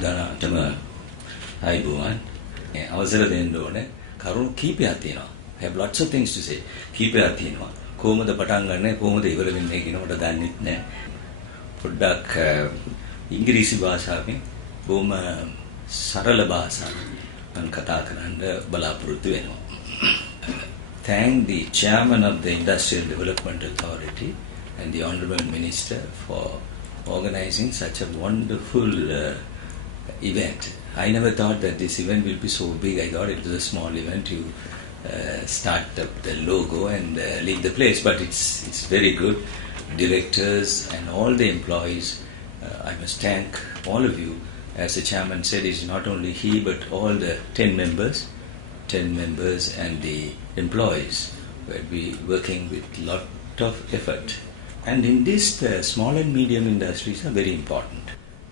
සුදානටම අයිබෝවන් අවසර දෙන්න ඕනේ කරුණු කීපයක් තියෙනවා. I have lots of things to say. කීපයක් තියෙනවා. කොහොමද පටන් ගන්නෑ කොහොමද ඉවර වෙන්නේ කියන කොට දන්නෙත් නෑ. පොඩ්ඩක් ඉංග්‍රීසි භාෂාවෙන් බොහොම සරල භාෂාවෙන් මම කතා කරන්න බලාපොරොත්තු වෙනවා. Thank the chairman of the Industrial Development Authority and the Honorable Minister for organizing such a wonderful event. I never thought that this event will be so big. I thought it was a small event. You start up the logo and leave the place, but it's very good. Directors and all the employees, I must thank all of you. As the chairman said, it's not only he but all the 10 members and the employees will be working with lot of effort. And in this, the small and medium industries are very important.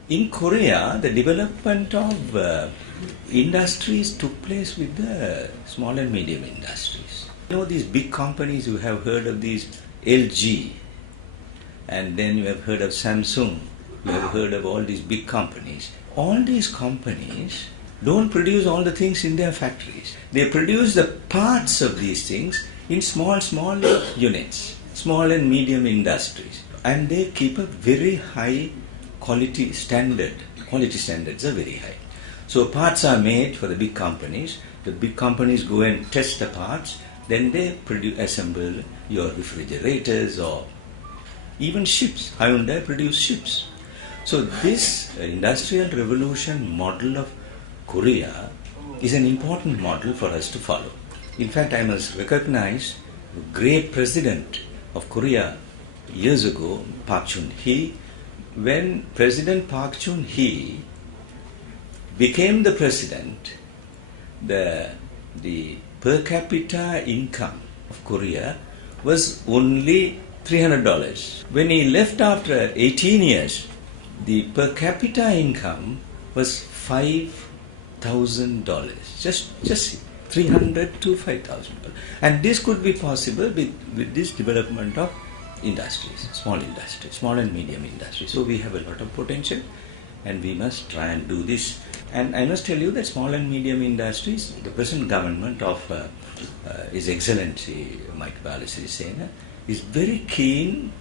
In Korea, the development of industries took place with the small and medium industries. You know these big companies, you have heard of these LG, and then you have heard of Samsung, you have heard of all these big companies. All these companies don't produce all the things in their factories. They produce the parts of these things in small units, small and medium industries. And they keep a very high quality standard. Quality standards are very high. So parts are made for the big companies. The big companies go and test the parts. Then they assemble your refrigerators or even ships. Hyundai produce ships. So this industrial revolution model of Korea is an important model for us to follow. In fact, I must recognize the great president of Korea years ago, Park Chung-hee. When President Park Chung-hee became the president, the per capita income of Korea was only $300. When he left after 18 years, the per capita income was $5,000. Just $300 to $5,000. And this could be possible with this development of industries, small and medium industries. So we have a lot of potential and we must try and do this. And I must tell you that small and medium industries, the present government of His Excellency Maithripala Sirisena is very keen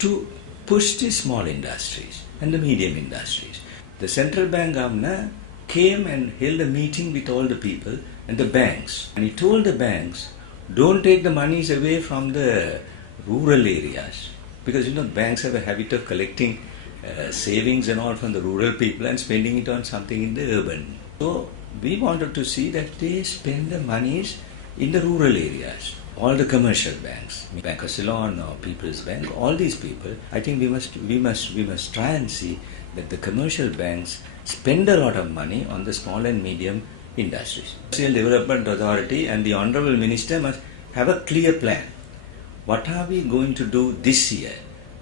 to push the small industries and the medium industries. The central bank governor came and held a meeting with all the people and the banks. And he told the banks, don't take the monies away from the rural areas. Because banks have a habit of collecting savings and all from the rural people and spending it on something in the urban. So we wanted to see that they spend the monies in the rural areas. All the commercial banks, Bank of Ceylon or People's Bank, all these people, I think we must try and see that the commercial banks spend a lot of money on the small and medium industries. Industrial Development Authority and the Honorable Minister must have a clear plan. What are we going to do this year?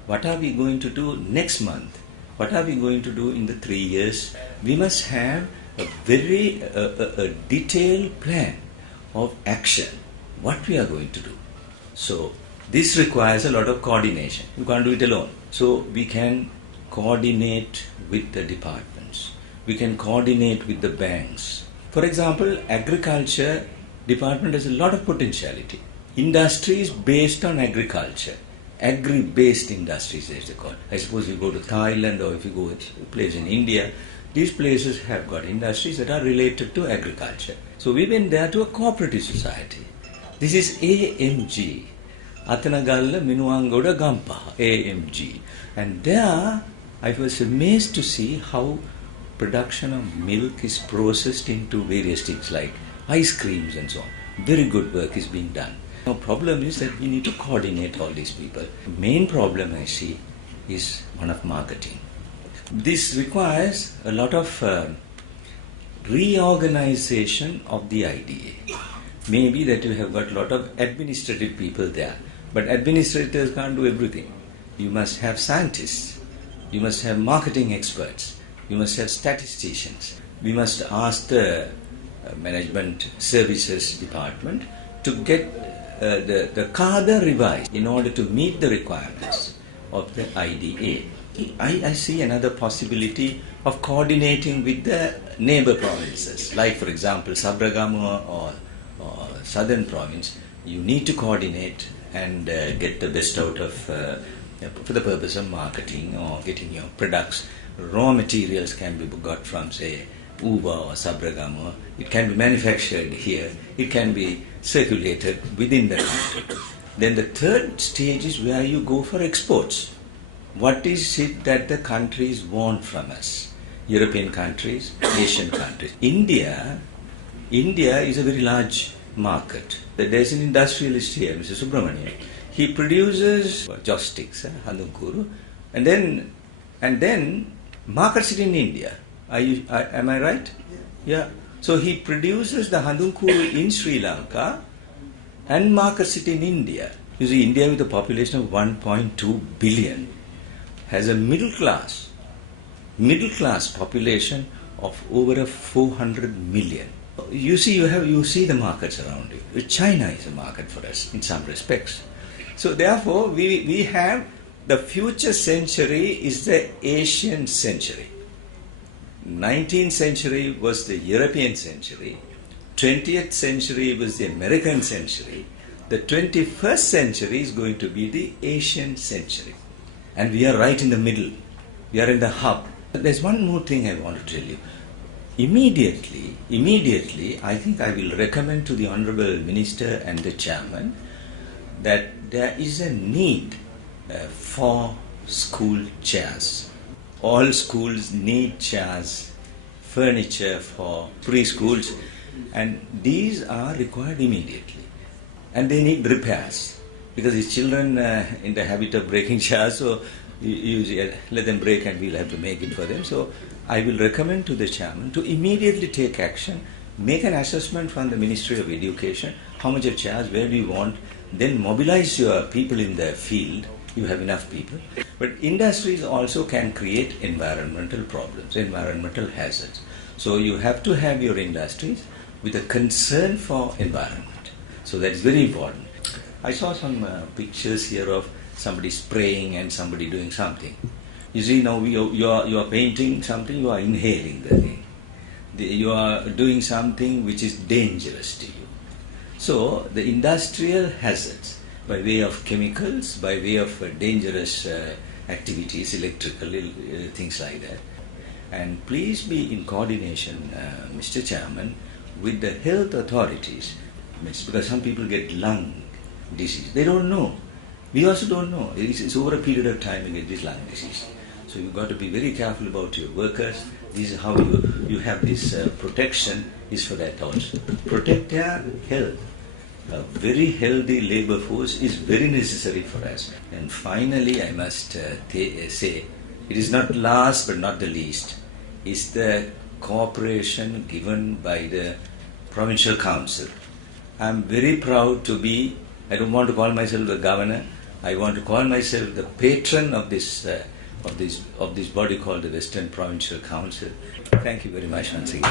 What are we going to do next month? What are we going to do in the 3 years? We must have a very detailed plan of action. What we are going to do. So this requires a lot of coordination. You can't do it alone. So we can coordinate with the departments. We can coordinate with the banks. For example, agriculture department has a lot of potentiality. Industries based on agriculture. Agri-based industries, as they call it. I suppose you go to Thailand or if you go to a place in India, these places have got industries that are related to agriculture. So we went there to a cooperative society. This is AMG, Athanagalla Minuangoda Gampa, AMG. And there I was amazed to see how production of milk is processed into various things like ice creams and so on. Very good work is being done. Now problem is that we need to coordinate all these people. The main problem I see is one of marketing. This requires a lot of reorganization of the IDA. Maybe that you have got a lot of administrative people there, but administrators can't do everything. You must have scientists, you must have marketing experts, you must have statisticians. We must ask the management services department to get the cadre revised in order to meet the requirements of the IDA. I see another possibility of coordinating with the neighbor provinces, like for example Sabragamuwa or Southern Province. You need to coordinate and get the best out of for the purpose of marketing or getting your products. Raw materials can be got from, say, Uva or Sabragamuwa. It can be manufactured here. It can be circulated within the country. Then the third stage is where you go for exports. What is it that the countries want from us? European countries, Asian countries. India is a very large market. There's an industrialist here, Mr. Subramanian. He produces joysticks, Handunkuru, and then markets it in India. Am I right? Yeah. So he produces the Handunkuru in Sri Lanka and markets it in India. You see, India with a population of 1.2 billion has a middle class population of over 400 million. You see the markets around you. China is a market for us in some respects. So therefore, we have the future century is the Asian century. 19th century was the European century. 20th century was the American century. The 21st century is going to be the Asian century. And we are right in the middle. We are in the hub. There's one more thing I want to tell you. Immediately, I think I will recommend to the Honorable Minister and the Chairman that there is a need for school chairs. All schools need chairs, furniture for preschools, and these are required immediately. And they need repairs because the children in the habit of breaking chairs, so you let them break and we'll have to make it for them. So I will recommend to the Chairman to immediately take action, make an assessment from the Ministry of Education, how much of chairs, where do you want, then mobilize your people in the field. You have enough people. But industries also can create environmental problems, environmental hazards. So you have to have your industries with a concern for environment. So that is very important. I saw some pictures here of somebody spraying and somebody doing something. You see, now you are painting something, you are inhaling the thing. You are doing something which is dangerous to you. So the industrial hazards by way of chemicals, by way of dangerous activities, electrical things like that. And please be in coordination, Mr. Chairman, with the health authorities. Because some people get lung disease. They don't know. We also don't know. It's over a period of time you get this lung disease. So you've got to be very careful about your workers. This is how you have this protection is for that also. Protect their health. A very healthy labor force is very necessary for us. And finally, I must say, it is not last but not the least, is the cooperation given by the Provincial Council. I am very proud to be, I don't want to call myself the governor, I want to call myself the patron of this body called the Western Provincial Council. Thank you very much once again.